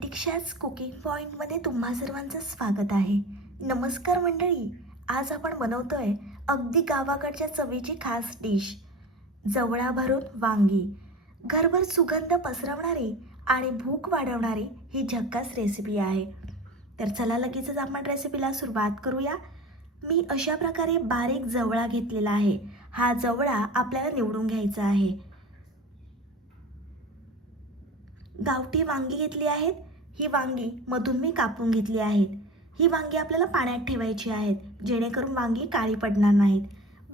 दीक्षाच cooking पॉइंटमध्ये तुम्हा सर्वांचं स्वागत आहे. नमस्कार मंडळी. आज आपण बनवतोय अगदी गावाकडच्या चवीची खास डिश, जवळा भरून वांगी. घरभर सुगंध पसरवणारी आणि भूक वाढवणारी ही झक्कास रेसिपी आहे. तर चला लगेचच आपण रेसिपीला सुरुवात करूया. मी अशा प्रकारे बारीक जवळा घेतलेला आहे. हा जवळा आपल्याला निवडून घ्यायचा आहे. गावठी वांगी घेतली आहेत. ही वांगी मधून मी कापून घेतली आहेत. ही वांगी आपल्याला पाण्यात ठेवायची आहेत, जेणेकरून वांगी काळी पडणार नाहीत.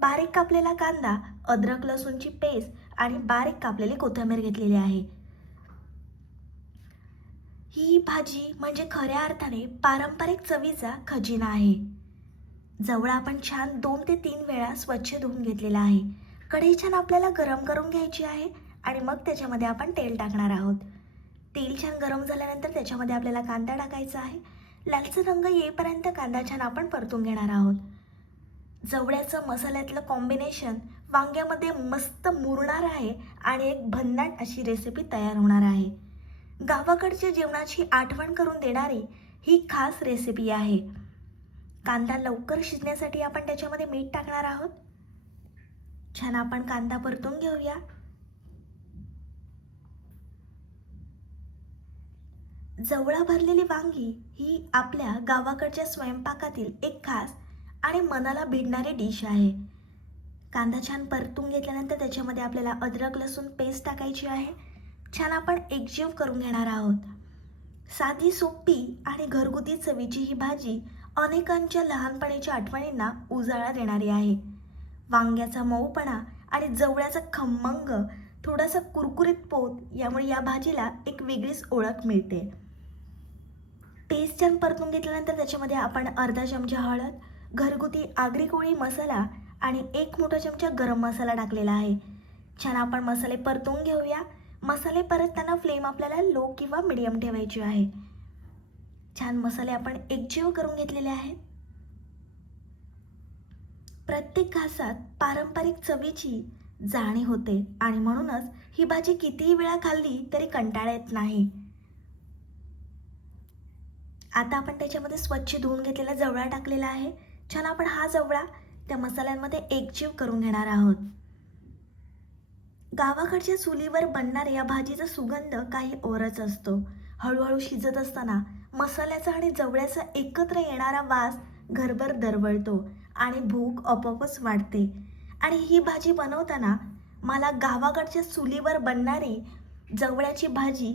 बारीक कापलेला कांदा, अद्रक लसूणची पेस्ट आणि बारीक कापलेली कोथिंबीर घेतलेली आहे. ही भाजी म्हणजे खऱ्या अर्थाने पारंपरिक चवीचा खजिना आहे. जवळ आपण छान 2 ते 3 वेळा स्वच्छ धुवून घेतलेला आहे. कढई छान आपल्याला गरम करून घ्यायची आहे आणि मग त्याच्यामध्ये आपण तेल टाकणार आहोत. तेल छान गरम झाल्यानंतर त्याच्यामध्ये आपल्याला कांदा टाकायचा आहे. लालसर रंग येईपर्यंत कांदा छान आपण परतून घेणार आहोत. जवळ्याचं मसाल्यातलं कॉम्बिनेशन वांग्यामध्ये मस्त मुरणार आहे आणि एक भन्नाट अशी रेसिपी तयार होणार आहे. गावाकडच्या जेवणाची आठवण करून देणारी ही खास रेसिपी आहे. कांदा लवकर शिजण्यासाठी आपण त्याच्यामध्ये मीठ टाकणार आहोत. छान आपण कांदा परतून घेऊया. जवळा भरलेली वांगी ही आपल्या गावाकडच्या स्वयंपाकातील एक खास आणि मनाला भिडणारी डिश आहे. कांदा छान परतून घेतल्यानंतर त्याच्यामध्ये आपल्याला अद्रक लसूण पेस्ट टाकायची आहे. छान आपण एकजीव करून घेणार आहोत. साधी सोपी आणि घरगुती चवीची ही भाजी अनेकांच्या लहानपणीच्या आठवणींना उजाळा देणारी आहे. वांग्याचा मऊपणा आणि जवळ्याचा खमंग थोडासा कुरकुरीत पोत यामुळे या भाजीला एक वेगळीच ओळख मिळते. पेस्ट छान परतून घेतल्यानंतर त्याच्यामध्ये आपण अर्धा चमचा हळद, घरगुती आगरी कोळी मसाला आणि 1 मोठा चमचा गरम मसाला टाकलेला आहे. छान आपण मसाले परतून घेऊया. मसाले परतताना फ्लेम आपल्याला लो किंवा मिडियम ठेवायची आहे. छान मसाले आपण एकजीव करून घेतलेले आहेत. प्रत्येक घासात पारंपरिक चवीची जाणीव होते आणि म्हणूनच ही भाजी कितीही वेळा खाल्ली तरी कंटाळा येत नाही. आता आपण त्याच्यामध्ये स्वच्छ धुवून घेतलेला जवळा टाकलेला आहे. छान आपण हा जवळा त्या मसाल्यांमध्ये एकजीव करून घेणार आहोत. गावाकडच्या चुलीवर बनणाऱ्या या भाजीचा सुगंध काही औरच असतो. हळूहळू शिजत असताना मसाल्याचा आणि जवळ्याचा एकत्र येणारा वास घरभर दरवळतो आणि भूक आपोआपच वाढते. आणि ही भाजी बनवताना मला गावाकडच्या चुलीवर बनणारी जवळ्याची भाजी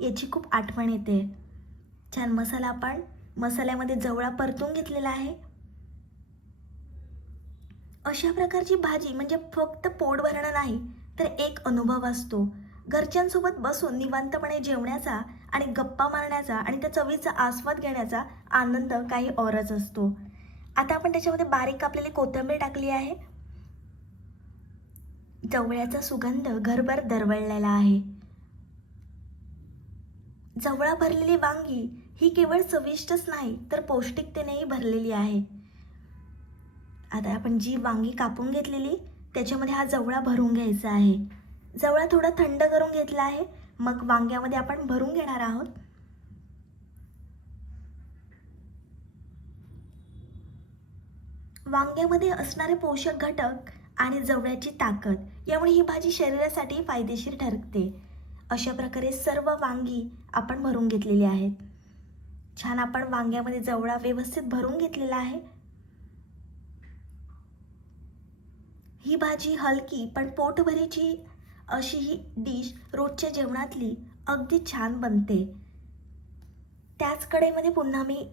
याची खूप आठवण येते. छान मसाला आपण मसाल्यामध्ये जवळा परतून घेतलेला आहे. अशा प्रकारची भाजी म्हणजे फक्त पोट भरणं नाही तर एक अनुभव असतो. घरच्यांसोबत बसून निवांतपणे जेवण्याचा आणि गप्पा मारण्याचा आणि त्या चवीचा आस्वाद घेण्याचा आनंद काही औरच असतो. आता आपण त्याच्यामध्ये बारीक कापलेली कोथिंबीर टाकली आहे. जवळ्याचा सुगंध घरभर दरवळलेला आहे. जवळा भरलेली वांगी ही केवळ चविष्टच नाही तर पौष्टिकतेनेही भरलेली आहे. आता आपण जी वांगी कापून घेतलेली त्याच्यामध्ये हा जवळा भरून घ्यायचा आहे. जवळा थोडा थंड करून घेतला आहे. मग वांग्यामध्ये आपण भरून घेणार आहोत. वांग्यामध्ये असणारे पोषक घटक आणि जवळ्याची ताकद यामुळे ही भाजी शरीरासाठी फायदेशीर ठरते. अशा प्रकारे सर्व वांगी आपण भरून घेतलेली आहेत. छान आपण वांग्यामध्ये जवळा व्यवस्थित भरून घेतलेला आहे. ही भाजी हलकी पण पोटभरीची अशी ही डिश रोजच्या जेवणातली अगदी छान बनते. त्याच कढईमध्ये पुन्हा मी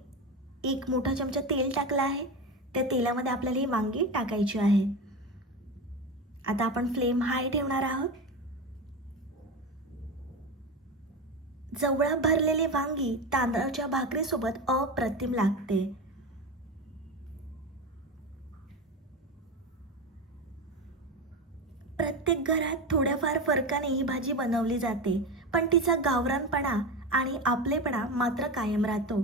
1 मोठा चमचा तेल टाकला आहे. त्या तेलामध्ये आपल्याला ही वांगी टाकायची आहे. आता आपण फ्लेम हाय ठेवणार आहोत. जवळा भरलेली वांगी तांदळाच्या भाकरीसोबत अप्रतिम लागते. प्रत्येक घरात थोड्याफार फरकाने ही भाजी बनवली जाते, पण तिचा गावरानपणा आणि आपलेपणा मात्र कायम राहतो.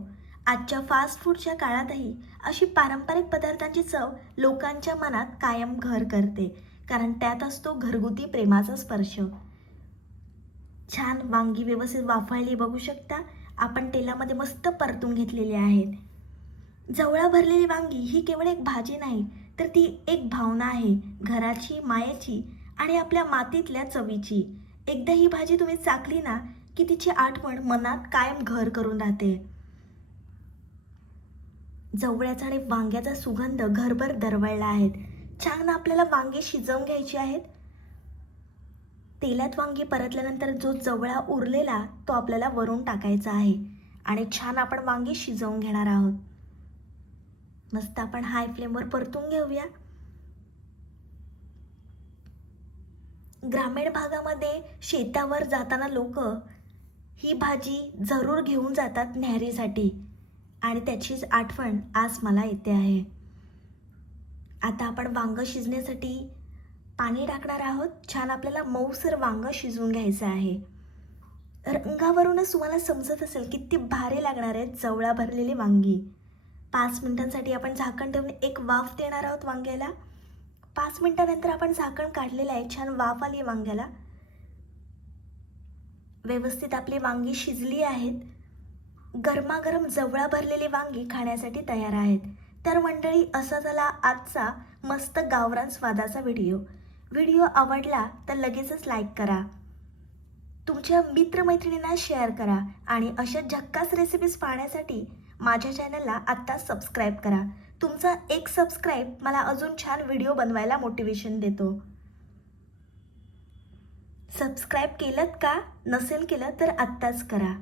आजच्या फास्ट फूडच्या काळातही अशी पारंपरिक पदार्थांची चव लोकांच्या मनात कायम घर करते, कारण त्यात असतो घरगुती प्रेमाचा स्पर्श. छान वांगी व्यवस्थित वाफळली बघू शकता आपण तेलामध्ये मस्त परतून घेतलेली आहेत. जवळा भरलेली वांगी ही केवळ एक भाजी नाही, तर ती एक भावना आहे, घराची, मायेची आणि आपल्या मातीतल्या चवीची. एकदा ही भाजी तुम्ही चाखली ना, की तिची आठवण मनात कायम घर करून राहते. जवळ्याचा आणि वांग्याचा सुगंध घरभर दरवळला आहे. छान आपल्याला वांगी शिजवून घ्यायची आहेत. तेलात वांगी परतल्यानंतर जो जवळा उरलेला तो आपल्याला वरून टाकायचा आहे आणि छान आपण वांगी शिजवून घेणार आहोत. मस्त आपण हाय फ्लेमवर परतून घेऊया. ग्रामीण भागामध्ये शेतावर जाताना लोक ही भाजी जरूर घेऊन जातात न्याहारीसाठी आणि त्याचीच आठवण आज मला येते आहे. आता आपण वांग शिजण्यासाठी पाणी टाकणार आहोत. छान आपल्याला मऊसर वांग शिजवून घ्यायचं आहे. रंगावरूनच तुम्हाला समजत असेल किती भारी लागणार आहेत जवळा भरलेली वांगी. 5 मिनिटांसाठी आपण झाकण ठेवून एक वाफ देणार आहोत वांग्याला. 5 मिनिटानंतर आपण झाकण काढलेलं आहे. छान वाफ आली वांग्याला. व्यवस्थित आपली वांगी शिजली आहेत. गरमागरम जवळा भरलेली वांगी खाण्यासाठी तयार आहेत. तर मंडळी, असा झाला आजचा मस्त गावरान स्वादाचा व्हिडिओ आवडला तर लगेचच लाईक करा, तुमच्या मित्रमैत्रिणींना शेअर करा आणि अशा झक्कास रेसिपीज पाहण्यासाठी माझ्या चॅनलला आत्ता सबस्क्राईब करा. तुमचा एक सबस्क्राईब मला अजून छान व्हिडिओ बनवायला मोटिवेशन देतो. सबस्क्राईब केलंत का? नसेल केलं तर आत्ताच करा.